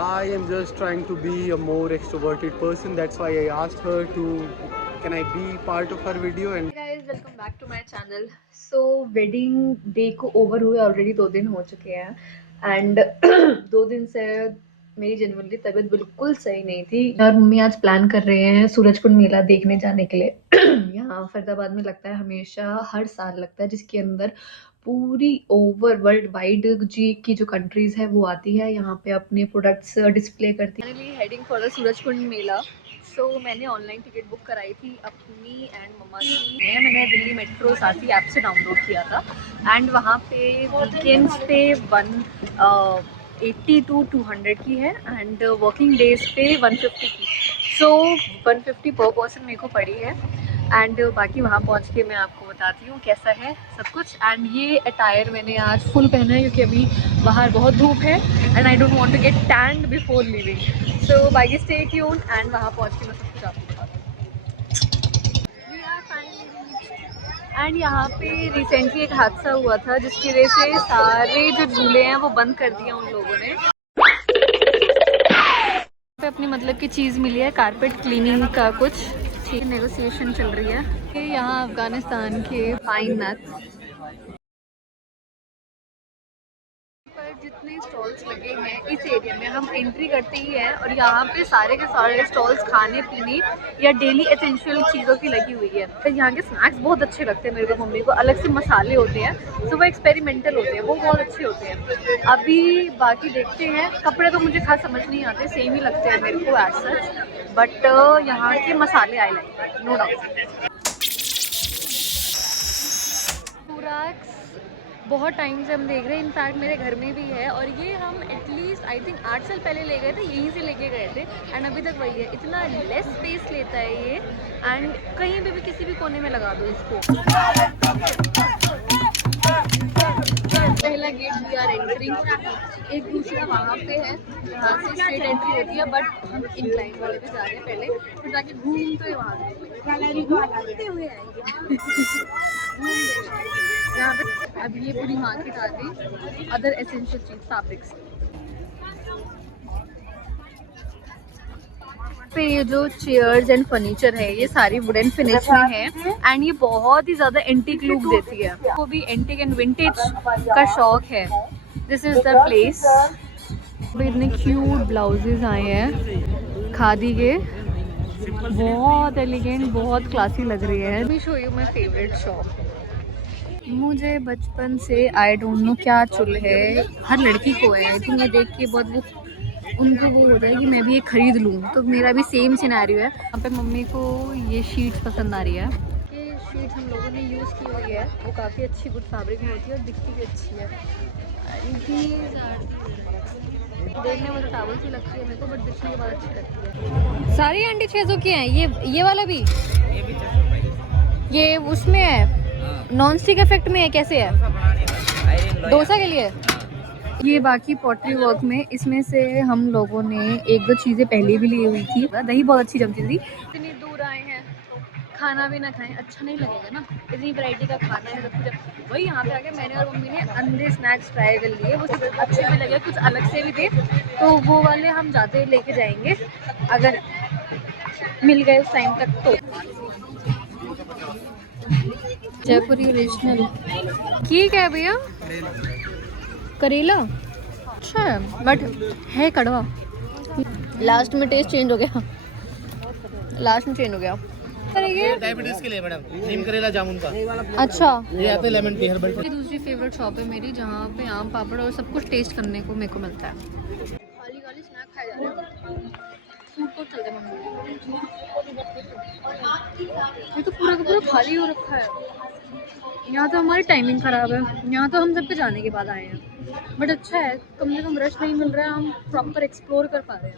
I am just trying to be a more extroverted person. That's why I asked her to, can I be part of her video? And guys welcome back to my channel. So wedding day को over हुए already 2 दिन हो चुके हैं and 2 दिन से मेरी generally तबीयत बिल्कुल सही नहीं थी और मम्मी आज प्लान कर रहे हैं सूरजकुंड मेला देखने जाने के लिए। यहाँ फरीदाबाद में लगता है, हमेशा हर साल लगता है, जिसके अंदर पूरी ओवर वर्ल्ड वाइड जी की जो कंट्रीज है वो आती है यहाँ पे अपने प्रोडक्ट्स डिस्प्ले करती है। Finally heading for the Surajkund Mela. So मैंने ऑनलाइन टिकट बुक कराई थी अपनी एंड मम्मा की। मैंने दिल्ली मेट्रो साथी ऐप से डाउनलोड किया था एंड वहाँ पे वीकेंड्स पे 180 to 200 की है एंड वर्किंग डेज पे 150 की। सो 150 पर पर्सन मेरे को पड़ी है एंड बाकी वहाँ पहुँच के मैं आपको बताती हूँ कैसा है सब कुछ। एंड ये अटायर मैंने आज फुल पहना है क्योंकि अभी बाहर बहुत धूप है and I don't want to get tanned before leaving. So बाकी स्टे ट्यून्ड एंड वहाँ पहुँच के मैं सब कुछ आपको बताती हूँ। एंड यहाँ पे रिसेंटली एक हादसा हुआ था जिसकी वजह से सारे जो झूले हैं वो बंद कर दिए उन लोगों ने। पे अपनी मतलब की चीज़ मिली है, कारपेट क्लीनिंग का कुछ ठीक नेगोशिएशन चल रही है। ये यहाँ अफगानिस्तान के पाइन नट्स पर जितने स्टॉल्स लगे हैं इस एरिया में, हम एंट्री करते ही हैं और यहाँ पे सारे के सारे स्टॉल्स खाने पीने या डेली एसेंशियल चीज़ों की लगी हुई है। तो यहाँ के स्नैक्स बहुत अच्छे लगते हैं मेरे को, मम्मी को अलग से मसाले होते हैं तो वो एक्सपेरिमेंटल होते हैं, वो बहुत अच्छे होते हैं। अभी बाकी देखते हैं, कपड़े तो मुझे खास समझ नहीं आते, सेम ही लगते हैं मेरे को एज सच, बट यहाँ के मसाले आई लाइक, नो डाउट। बहुत टाइम से हम देख रहे हैं, इनफैक्ट मेरे घर में भी है और ये हम एटलीस्ट आई थिंक 8 साल पहले ले गए थे, यहीं से लेके गए थे एंड अभी तक वही है। इतना लेस स्पेस लेता है ये एंड कहीं पे भी किसी भी कोने में लगा दो इसको। पहला गेट वी आर एंट्रिंग, एक दूसरा वहाँ पे है जहाँ से स्ट्रेट एंट्री होती है, बट हम इंक्लाइन वाले पे जा रहे हैं पहले, फिर जाके घूमते वहाँ घूमते हुए आएंगे। यहाँ पे अब ये पूरी मार्केट आ गई अदर एसेंशियल चीज फैब्रिक्स पे। ये जो चेयर्स एंड फर्नीचर है ये सारी वुडन फिनिश में है एंड ये बहुत ही ज्यादा एंटीक लुक देती है। वो भी एंटीक एंड विंटेज का शौक है, दिस इज द प्लेस। इतने क्यूट ब्लाउजेज आए हैं खादी के, बहुत एलिगेंट, बहुत क्लासी लग रही है। let me show you my favorite shop। मुझे बचपन से आई डोंट नो क्या चुल है, हर लड़की को है आई थिंक, ये देख के बहुत वो उनको वो होता है कि मैं भी ये खरीद लूँ, तो मेरा भी सेम सिनेरियो है। यहाँ पे मम्मी को ये शीट्स पसंद आ रही है, ये शीट्स हम लोगों ने यूज़ की हुई है, वो काफ़ी अच्छी गुड फैब्रिक में होती है और दिखती भी अच्छी है। देखने में तो टावल सी लगती है मेरे को, बट दिखने के बाद अच्छी लगती है। सारी आंटी 600 की हैं। ये वाला भी, ये उसमें है नॉन स्टिक इफेक्ट में है, कैसे है डोसा के लिए। ये बाकी पॉटरी वर्क में, इसमें से हम लोगों ने एक दो चीज़ें पहले भी ली हुई थी, दही बहुत अच्छी जमती थी। इतनी दूर आए हैं खाना भी ना खाएं अच्छा नहीं लगेगा ना, इतनी वैरायटी का खाना है सब कुछ। वही यहाँ पे आके मैंने और मम्मी ने अंधे स्नैक्स ट्राई कर लिए, वो सब अच्छे भी लगे, कुछ अलग से भी थे, तो वो वाले हम जाते लेके जाएंगे अगर मिल गए उस टाइम तक तो। जयपुरी ओरिजिनल की क्या है भैया, करेला अच्छा है बट है कड़वा, लास्ट में टेस्ट चेंज हो गया, लास्ट में चेंज हो गया। डायबिटीज के लिए मैडम, नीम करेला जामुन का। अच्छा, ये आते हैं लेमन टी हर्बल टी। दूसरी फेवरेट शॉप है मेरी जहाँ पे आम पापड़ और सब कुछ टेस्ट करने को मेरे को मिलता है। खाली खाली स्नैक खाए जा रहे हैं, फूड कोर्ट चलते मम्मी, ये तो पूरा का पूरा खाली हो रखा है। यहाँ तो हमारी टाइमिंग ख़राब है, यहाँ तो हम सब पे जाने के बाद आए हैं, बट अच्छा है कम से कम रश नहीं मिल रहा है, हम प्रॉपर एक्सप्लोर कर पा रहे हैं।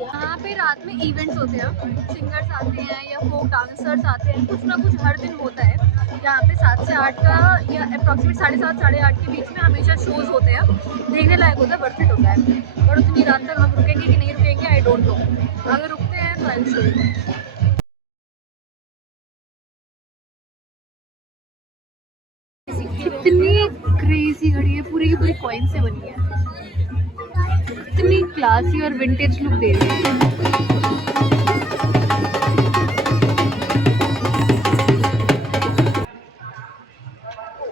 यहाँ पे रात में इवेंट्स होते हैं, सिंगर्स आते हैं या फोक डांसर्स आते हैं, कुछ ना कुछ हर दिन होता है। यहाँ पे 7 से 8 का या अप्रॉक्सीमेट 7:30 साढ़े 8 के बीच में हमेशा शोज़ होते हैं, देखने लायक होता है, वर्थ इट होता है। बट उतनी रात तक हम रुकेंगे कि नहीं रुकेंगे आई डोंट नो, अगर रुकते हैं तो आई विल शो यू। कितनी क्रेजी घड़ी है, पूरी की पूरी कॉइन से बनी है। इतनी क्लासी और विंटेज लुक दे रही है।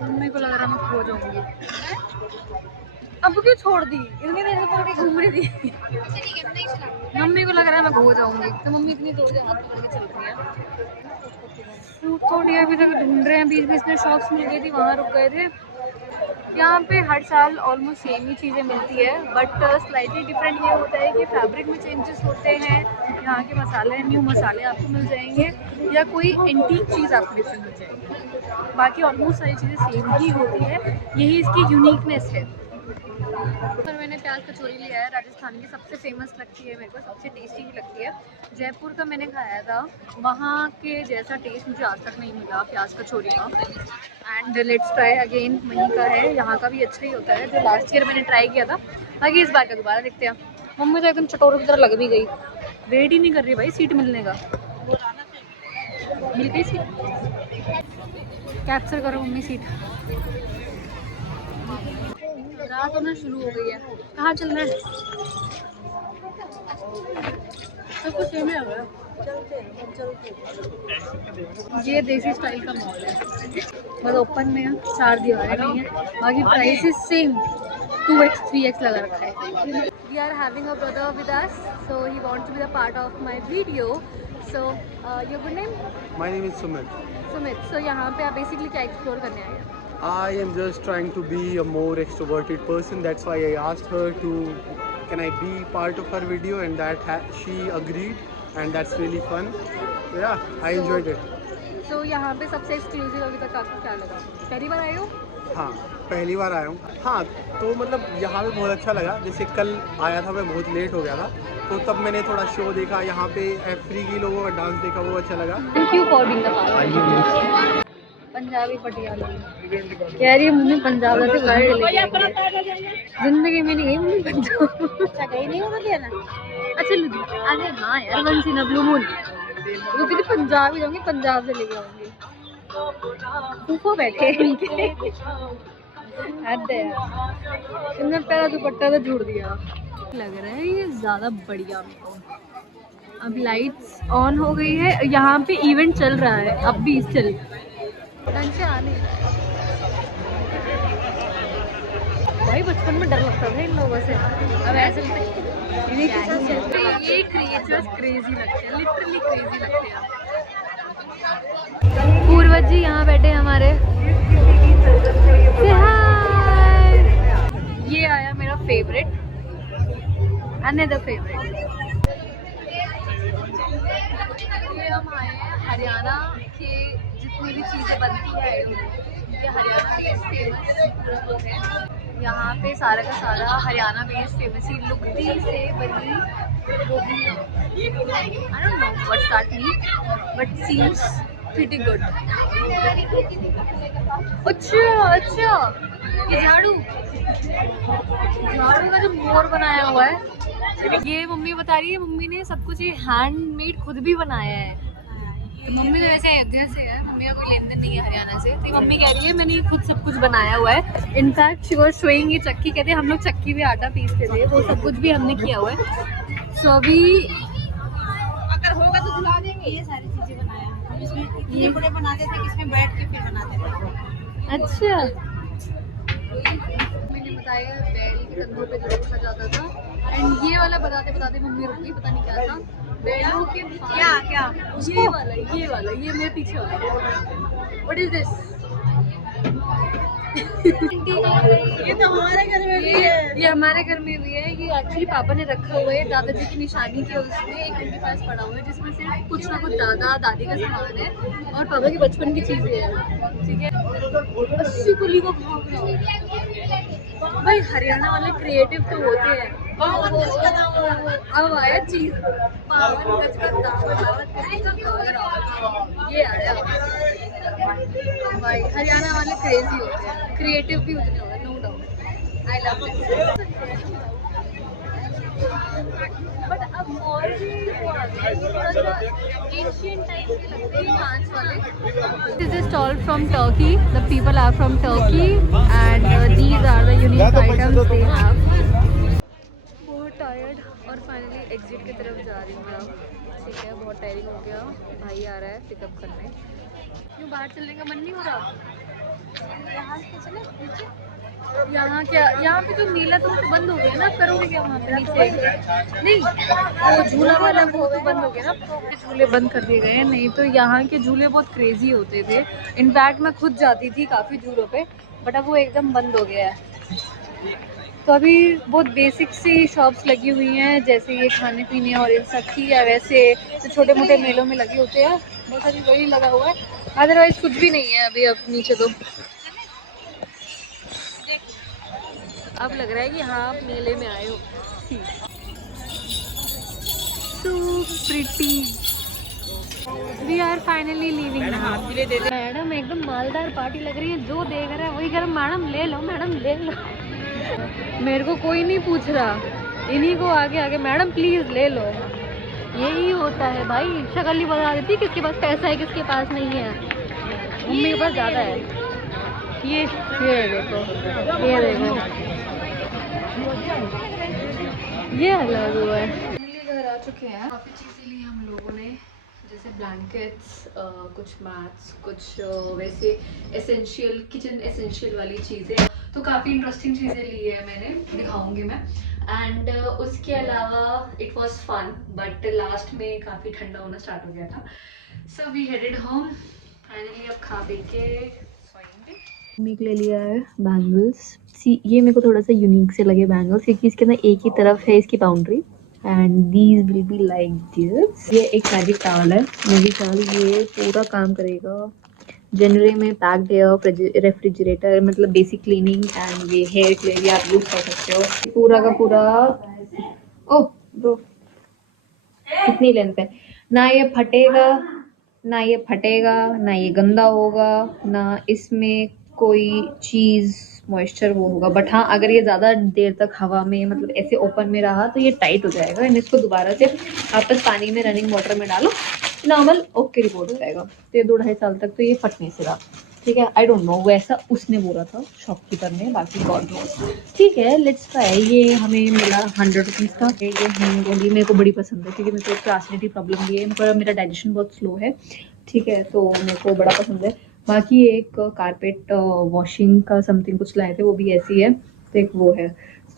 मम्मी को लग रहा है मैं खो जाऊंगी। अब क्यों छोड़ दी? इतनी देर से पूरी घूम रही थी। मम्मी को लग रहा है मैं खो जाऊंगी, तो मम्मी इतनी दूर से हाथ पकड़ के चल रही है। फूड थोड़ी अभी तक ढूंढ रहे हैं, बीच बीच में शॉप्स मिल गई थी, वहाँ रुक गए थे। यहाँ पे हर साल ऑलमोस्ट सेम ही चीज़ें मिलती है, बट स्लाइटली डिफरेंट ये होता है कि फैब्रिक में चेंजेस होते हैं। यहाँ के मसाले, न्यू मसाले आपको मिल जाएंगे, या कोई एंटीक चीज़ आपको डिफरेंट मिल जाएगी। बाकी ऑलमोस्ट सारी चीज़ें सेम ही होती है, यही इसकी यूनिकनेस है। पर मैंने प्याज कचौरी लिया है, राजस्थान की सबसे फेमस लगती है मेरे को, सबसे टेस्टी भी लगती है। जयपुर का मैंने खाया था, वहाँ के जैसा टेस्ट मुझे आज तक नहीं मिला प्याज कचौरी का। एंड लेट्स ट्राई अगेन, वहीं का है, यहाँ का भी अच्छा ही होता है जो लास्ट ईयर मैंने ट्राई किया था। बाकी इस बार का दोबारा देखते हैं। मम्मी तो एकदम चटोरों की तरह लग भी गई, वेट ही नहीं कर रही भाई सीट मिलने का। मिल गई सीट, कैप्चर करो मम्मी सीट। रात होना शुरू हो गई है, कहाँ चल रहे हैं? सब कुछ सेम है। ये देसी स्टाइल का मॉल है, बस ओपन में है, 4 दीवारें नहीं है, बाकी प्राइसेस सेम 2x 3x लगा रखा है। We are having a brother with us, so he wants to be the part of my video. So your good name? My name is Sumit. Sumit. सो यहाँ पे आप बेसिकली क्या एक्सप्लोर करने आए हैं? I am just trying to be a more extroverted person. That's why I asked her to, can I be part of her video, and that she agreed, and that's really fun. Yeah, I enjoyed it. तो यहाँ पे सबसे exclusive अभी तक आपको क्या लगा? पहली बार आए हो? हाँ, पहली बार आया हूँ। हाँ, तो मतलब यहाँ पे बहुत अच्छा लगा। जैसे कल आया था मैं, बहुत लेट हो गया था, तो तब मैंने थोड़ा शो देखा, यहाँ पे एफ्री की लोगों का डांस देखा, वो अच्छा लगा। Thank you for being the part. Punjabi Patiala कह रही है मम्मी, पंजाब जाते घर जिंदगी में नहीं गई मम्मी पंजाब। गई नहीं हो लुधियाना? अच्छा लुधियाना, अरे हाँ यार, once in a blue moon. वो कहती पंजाब ही जाऊंगी, पंजाब से लेके आऊंगी। फूफा बैठे हैं इनके, हद है यार। इनने पहला दुपट्टा तो जोड़ दिया, लग रहा है ये ज़्यादा बढ़िया मेरे को। अब लाइट्स ऑन हो गई है, यहाँ पे इवेंट चल रहा है, अब भी चल ढंग से आने। भाई बचपन में डर लगता था इन लोगों से, अब ऐसे ये क्रिएचर्स क्रेजी लगते हैं, लिटरली क्रेजी लगते हैं। पूर्वज जी यहाँ बैठे हमारे। ये आया मेरा फेवरेट, अनदर फेवरेट। ये हम आए हैं हरियाणा के, जितनी भी चीज़ें बनती है ये हरियाणा बेस्ड फेमस है। यहाँ पे सारा का सारा हरियाणा बेस्ड फेमस ही लुगदी से बनी वो भी, I don't know what's that mean, but seems pretty good. अच्छा ये झाड़ू का जो मोर बनाया हुआ है, ये मम्मी बता रही है, मम्मी ने सब कुछ ये हैंडमेड खुद भी बनाया है। तो मम्मी तो वैसे अयोध्या से है, मम्मी का कोई लेन देन नहीं है हरियाणा से, तो मम्मी कह रही है मैंने खुद सब कुछ बनाया हुआ है। इनफैक्ट शी वाज शोइंग ये चक्की, कहते हैं हम लोग चक्की में आटा पीसते थे, वो सब कुछ भी हमने किया हुआ है। सो अभी अगर होगा तो दिला देंगे। ये सारी चीजें बनाया हम, इसमें इतने बड़े बनाते थे कि इसमें बैठ के फिर बनाते थे। अच्छा, मैंने बताया बैल के कंधों पे जो रखा जाता था, एंड ये वाला बताते बताते मम्मी रुक गई, पता नहीं क्या था। बैलों के क्या ये वाला ये मेरे पीछे वाला, व्हाट इज दिस? ये तो हमारे घर में भी है। ये हमारे घर में भी है। ये एक्चुअली पापा ने रखा हुआ है दादाजी की निशानी के, उसमें एक उनके पास पड़ा हुआ है जिसमें से कुछ ना कुछ दादा दादी का सामान है और पापा के बचपन की चीजें हैं। ठीक है, 80 कुली को भाग रहा हूँ भाई। हरियाणा वाले क्रिएटिव तो होते हैं। अब आया चीज 52 गज का दावत, ये आया भाई। हरियाणा वाले क्रेजी होते हैं, क्रिएटिव भी उतने होते हैं, no doubt. I love this. But अब और भी थोड़ा सा एशियन टाइप के लगते हैं कांच वाले। This is stall from Turkey, the people are from Turkey and these are the unique items they have. Finally exit की तरफ जा रही हूँ मैं अब। ठीक है, बहुत टायरिंग हो गया, भाई आ रहा है पिकअप करने। क्यों बाहर चलने का मन नहीं हो रहा? यहाँ से चले नीचे। यहाँ क्या, यहाँ पे जो मेला था वो तो बंद हो गया ना, करोगे क्या वहाँ पे नीचे? नहीं, वो झूला वाला वो तो बंद हो गया ना, झूले बंद कर दिए गए हैं। नहीं तो यहाँ के झूले बहुत क्रेजी होते थे। इनफैक्ट मैं खुद जाती थी काफ़ी झूलों पे, बट अब वो एकदम बंद हो गया है। तो अभी बहुत बेसिक सी शॉप्स लगी हुई हैं, जैसे ये खाने पीने और इन सब की, या वैसे तो छोटे मोटे मेलों में लगे होते हैं, बहुत सारी वही लगा हुआ है। अदरवाइज कुछ भी नहीं है अभी अब नीचे तो। अब लग रहा है कि हाँ आप मेले में आए हो। So pretty. We are finally leaving now. Madam एकदम मालदार पार्टी लग रही है, जो देख रहा है वही कह रहा मैडम ले लो, मैडम ले लो। मेरे को कोई नहीं पूछ रहा, इन्हीं को आगे आगे मैडम प्लीज ले लो। यही होता है भाई, शक्ल ही बता देती किसके पास पैसा है किसके पास नहीं है। मम्मी के पास ज़्यादा है। ये देखो, ये देखो, ये अलग हुआ है। घर आ चुके हैं, काफ़ी चीज़ें ली हम लोगों ने, जैसे ब्लैंकेट्स, कुछ मैट्स, कुछ वैसे एसेंशियल किचन एसेंशियल वाली चीज़ें। तो काफ़ी इंटरेस्टिंग चीज़ें ली है मैंने, दिखाऊंगी मैं। एंड उसके अलावा it was fun, but last में काफ़ी ठंडा होना स्टार्ट हो गया था। So we headed home finally. अब खा पी के सोएंगे। मम्मी के लिए लिया है बैंगल्स। सी, ये मेरे को थोड़ा सा यूनिक से लगे बैंगल्स, क्योंकि इसके अंदर एक ही तरफ है इसकी boundary, and these will be like this. ये एक मैजिक टॉवल है, मैजिक टॉवल, ये पूरा काम करेगा। जनवरी में पैक्ड है, रेफ्रिजरेटर, मतलब बेसिक क्लीनिंग एंड ये हेयर के लिए भी आप यूज कर सकते हो। पूरा का पूरा, ओह ब्रो इतनी लेंथ है, ना ये फटेगा, ना ये फटेगा, ना ये गंदा होगा, ना इसमें कोई चीज़ मॉइस्चर वो होगा। बट हाँ, अगर ये ज़्यादा देर तक हवा में, मतलब ऐसे ओपन में रहा तो ये टाइट हो जाएगा, एंड इसको दोबारा से वापस पानी में रनिंग वाटर में डालो, नॉर्मल ओके रिपोर्ट हो जाएगा। तो ये 2-2.5 साल तक तो ये फट नहीं से रहा। ठीक है, आई डोंट नो, वैसा उसने बोला था शॉपकीपर ने, बाकी गॉड नोस। ठीक है, लेट्स ट्राई। ये हमें मिला 100 रुपीज़ का। ये हींग वाली मेरे को बड़ी पसंद है, क्योंकि मेरे को एसिडिटी प्रॉब्लम भी है, मेरा डाइजेशन बहुत स्लो है। ठीक है, तो मेरे को बड़ा पसंद है। बाकी एक कारपेट वॉशिंग का समथिंग कुछ लाए थे, वो भी ऐसी है, तो एक वो है।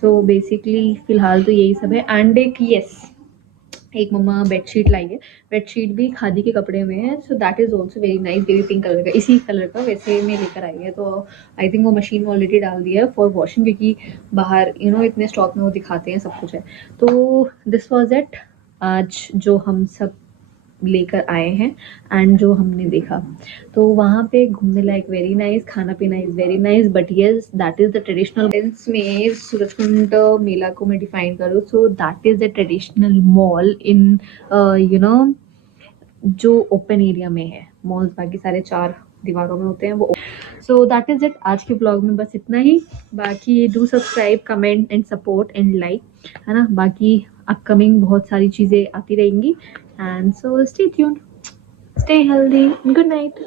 सो बेसिकली फ़िलहाल तो यही सब है। एंड एक मम्मा बेडशीट लाई है, बेडशीट भी खादी के कपड़े में है, so that is also very nice, baby pink colour का, इसी कलर का वैसे में लेकर आई है। तो आई थिंक वो मशीन में ऑलरेडी डाल दिया है फॉर वॉशिंग, क्योंकि बाहर इतने स्टॉक में वो दिखाते हैं, सब कुछ है। तो दिस वॉज इट आज जो हम सब लेकर आए हैं एंड जो हमने देखा। तो वहाँ पे घूमने लायक वेरी नाइस, खाना पीना is very nice, but yes that is the traditional. में सूरजकुंड मेला को मैं डिफाइन करूँ, so that is the traditional mall इन जो ओपन एरिया में है। मॉल्स बाकी सारे 4 दीवारों में होते हैं वो। सो दैट इज़ इट, आज के ब्लॉग में बस इतना ही। बाकी do subscribe, comment and support and like, है ना। बाकी अपकमिंग बहुत सारी चीज़ें आती रहेंगी, and so stay tuned, stay healthy, good night.